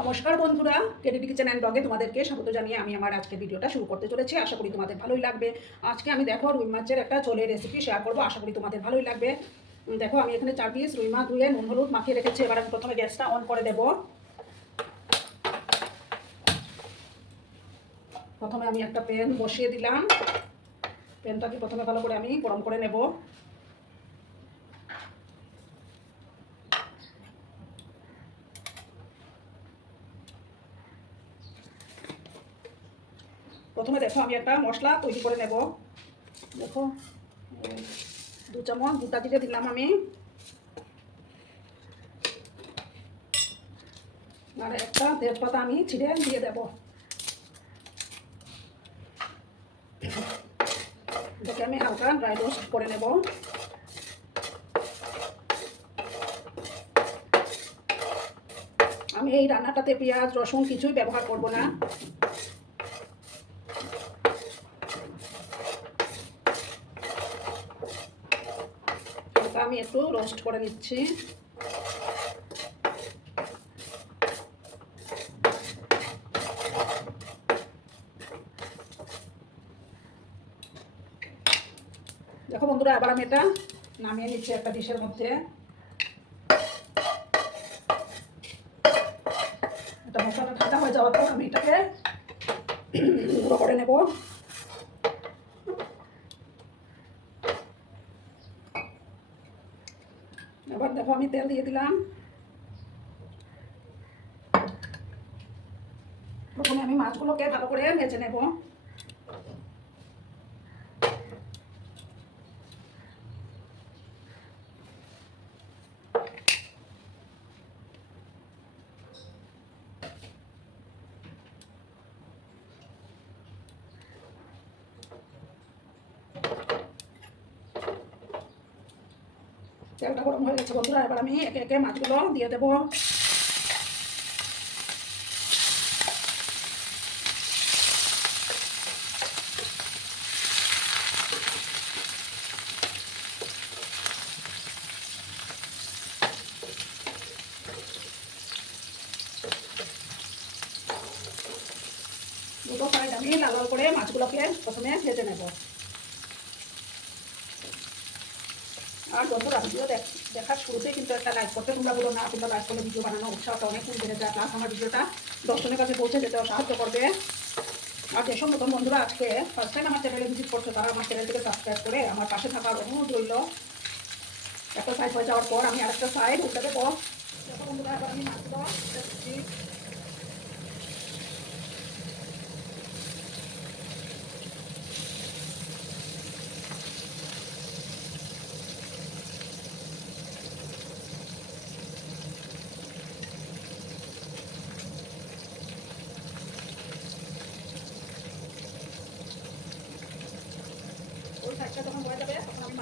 নমস্কার বন্ধুরা KDD kitchen and ব্লগে তোমাদেরকে স্বাগত জানিয়ে আমি আমার আজকে ভিডিওটা শুরু করতে চলেছি। আশা করি তোমাদের ভালোই লাগবে। আজকে আমি দেখো রুই মাছের একটা চোলের রেসিপি শেয়ার করব, আশা করি তোমাদের ভালোই লাগবে। দেখো, আমি এখানে চার পিস রুই মাছ ধুয়ে নুন, হলুদ মাখিয়ে রেখেছি। এবার আমি প্রথমে গ্যাসটা অন করে দেব। প্রথমে আমি একটা প্যান বসিয়ে দিলাম। প্যানটাকে প্রথমে ভালো করে আমি গরম করে নেব। প্রথমে দেখো আমি একটা মশলা তৈরি করে নেব। দেখো, দু চামচ গোটা জিরে দিলাম আমি। আর একটা তেজপাতা আমি ছিঁড়ে দিয়ে দেব। এটাকে আমি হালকা ড্রাই রোস্ট করে নেব। আমি এই রান্নাটাতে পেঁয়াজ, রসুন কিছুই ব্যবহার করব না হালকা আমি একটু রোস্ট করে নিচ্ছি। দেখো বন্ধুরা এবার আমি এটা নামিয়ে নিচ্ছি একটা ডিশের মধ্যে। এটা মশলাটা ঠান্ডা হয়ে যাওয়ার পর আমি এটাকে গুঁড়ো করে নেব। এবার দেখো আমি তেল দিয়ে দিলাম। প্রথমে আমি মাছগুলোকে ভালো করে ভেজে নেব। তেলটা গরম হয়ে গেছে বন্ধুরা। এবার আমি একে একে মাছগুলো দিয়ে দেবো। দুটো সাইড আমি লাল করে মাছগুলোকে প্রথমে ভেজে নেব। আর বন্ধুরা ভিডিও দেখ- দেখার শুরুতেই কিন্তু একটা লাইক করতে তোমরা বলো না, তোমরা লাইক করলে ভিডিও বানানো উৎসাহটা অনেক বেড়ে যায়। প্লাস আমার ভিডিওটা দর্শনের কাছে পৌঁছে যেতেও সাহায্য করবে। আর যেসব নতুন বন্ধুরা আজকে ফার্স্ট টাইম আমার চ্যানেলে ভিজিট করছে, তারা আমার চ্যানেলটিকে সাবস্ক্রাইব করে আমার পাশে থাকার অনুরোধ রইল। একটা সাইড হয়ে যাওয়ার পর আমি আরেকটা সাইড উল্টে দেবো দেখো বন্ধুরা এবার আমি মাছগুলো দিচ্ছি ওই সাইডটা যখন হয়ে যাবে তখন আমি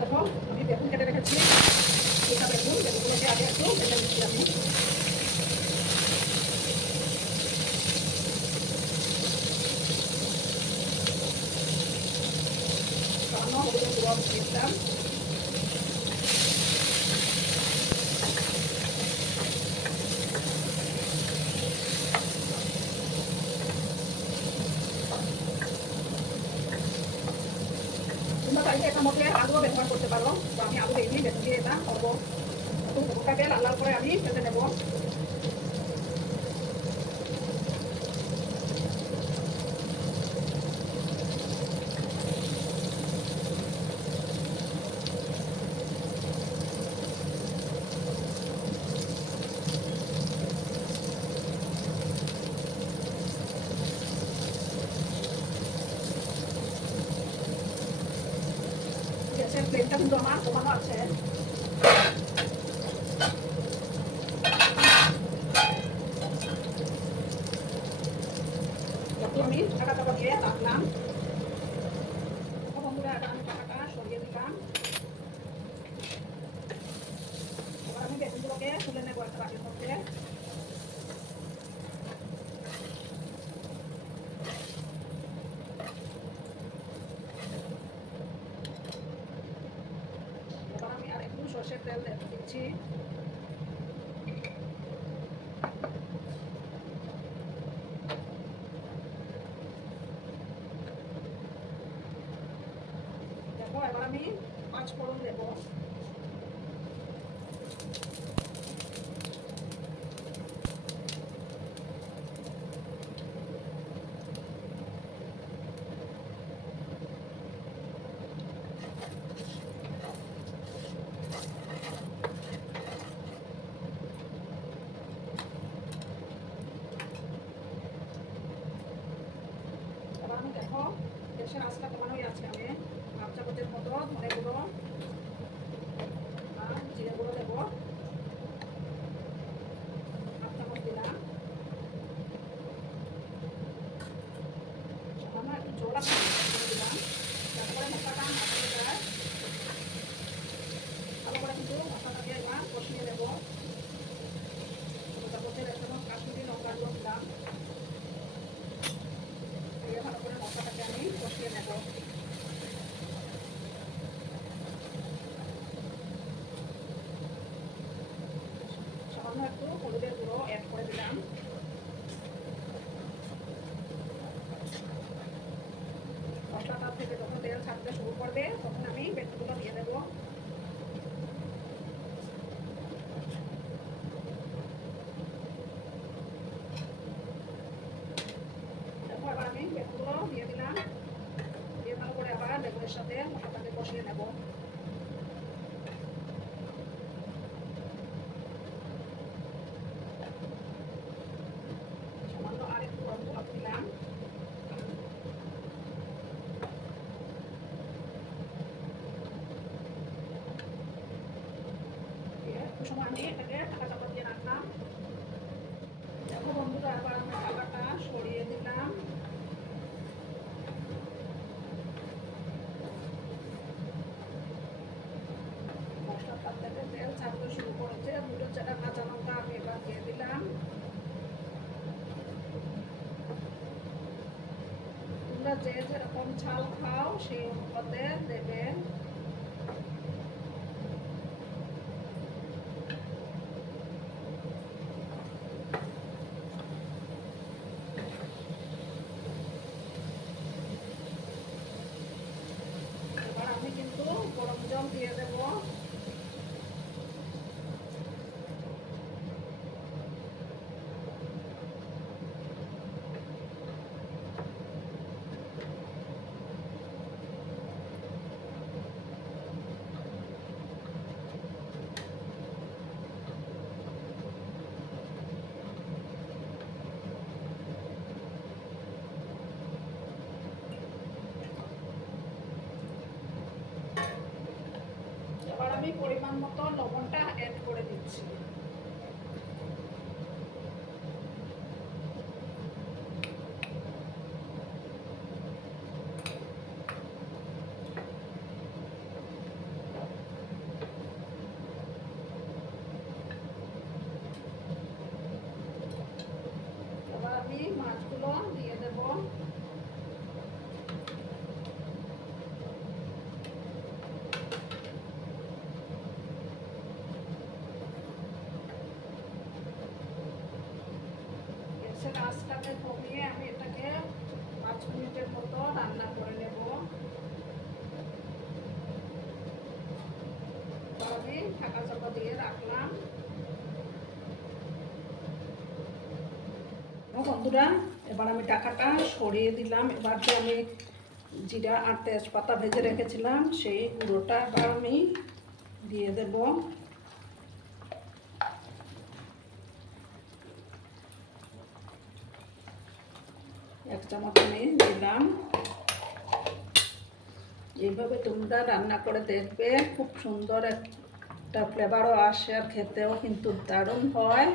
দেখো আমি বেগুন কেটে রেখেছি। এটা বেগুন বেগুনগুলোকে আগে একটু নিচ্ছি আমি সামান্য হলুদের গুঁড়ো আমি দিয়ে দিলাম তোমরা চাইলে এটার মধ্যে আলুও ব্যবহার করতে পারো তো আমি আলু দিইনি বেগুন দিয়ে এটা করব বেগুনটাকে লাল লাল করে আমি ভেজে নেব গ্যাসের ফ্লেমটা কিন্তু আমার কমানো আছে। একটু আমি ঢাকা চাপা দিয়ে রাখলাম বন্ধুরা এটা আমি টাকাটা সরিয়ে দিলাম। এবার আমি বেগুনগুলোকে তুলে বাটির মধ্যে এবার আমি আর একটু সর্ষের তেল দিয়ে দিচ্ছি দেখো এবার আমি পাঁচ ফোড়ন দেবো এবার আমি দেখো গ্যাসের আঁচটা কমানোই আছে আমি হাফ চামচের মতো আর জিরে গুঁড়ো দেবো হাফ চামচ দিলাম সামান্য একটু জল আছে দিলাম তারপরে মশলাটা মাখিয়ে যায় ভালো করে কিন্তু মশলাটাকে এবার কষিয়ে দেবো তারপরে এক চামচ কাশ্মীরি লঙ্কা গুঁড়ো দিলাম দিয়ে ভালো করে মশলাটাকে আমি কষিয়ে নেব সামান্য একটু হলুদের গুঁড়ো অ্যাড করে দিলাম মশলাটা থেকে যখন তেল শুরু করবে, তখন আমি বেগুনগুলো দিয়ে দেবো। এবার আমি বেগুনগুলো দিয়ে দিলাম। দিয়ে ভালো করে আবার বেগুনের সাথে মশলাটাকে বসিয়ে নেব সামান্য আর একটু গরম জল দিলাম দিয়ে একটু সময় বন্ধুরা ঢাকাটা সরিয়ে দিলাম থেকে তেল ছাড়তে শুরু করেছে দুটো চারটা এবার দিয়ে দিলাম তোমরা যে যেরকম ঝাল খাও, সেই অনুপাতে দেবেন এবার আমি কিন্তু গরম জল দিয়ে দেব এবার আমি পরিমাণ মতো লবণটা অ্যাড করে দিচ্ছি এবার আমি মাছগুলো দিয়ে দেবো গ্যাসের আঁচটাকে কমিয়ে আমি এটাকে পাঁচ মিনিটের মতো রান্না করে নেব তো আমি ঢাকা চাপা দিয়ে রাখলাম ও বন্ধুরা, এবার আমি টাকাটা সরিয়ে দিলাম। এবার যে আমি জিরা আর তেজপাতা ভেজে রেখেছিলাম, সেই গুঁড়োটা এবার আমি দিয়ে দেবো। এক চামচ আমি দিলাম। এইভাবে তোমরা রান্না করে দেখবে, খুব সুন্দর একটা ফ্লেভারও আসে আর খেতেও কিন্তু দারুণ হয়।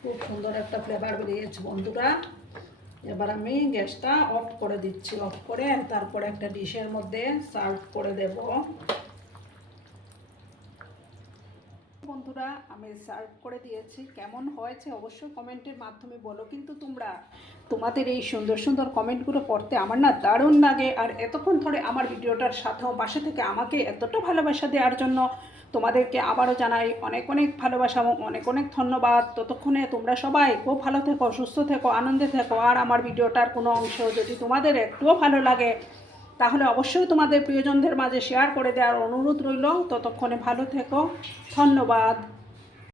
খুব সুন্দর একটা ফ্লেভার বেরিয়েছে বন্ধুরা। এবার আমি গ্যাসটা অফ করে দিচ্ছি অফ করে তারপরে একটা ডিশের মধ্যে সার্ভ করে দেব। বন্ধুরা, আমি সার্ভ করে দিয়েছি। কেমন হয়েছে অবশ্যই কমেন্টের মাধ্যমে বলো কিন্তু তোমরা। তোমাদের এই সুন্দর সুন্দর কমেন্টগুলো পড়তে আমার না দারুণ লাগে। আর এতক্ষণ ধরে আমার ভিডিওটার সাথেও পাশে থেকে আমাকে এতটা ভালোবাসা দেওয়ার জন্য তোমাদেরকে আবারও জানাই অনেক অনেক ভালোবাসা এবং অনেক অনেক ধন্যবাদ। ততক্ষণে তোমরা সবাই খুব ভালো থেকো, সুস্থ থেকো, আনন্দে থেকো। আর আমার ভিডিওটার কোনো অংশ যদি তোমাদের একটুও ভালো লাগে, তাহলে অবশ্যই তোমাদের প্রিয়জনদের মাঝে শেয়ার করে দেওয়ার অনুরোধ রইল। ততক্ষণে ভালো থেকো। ধন্যবাদ।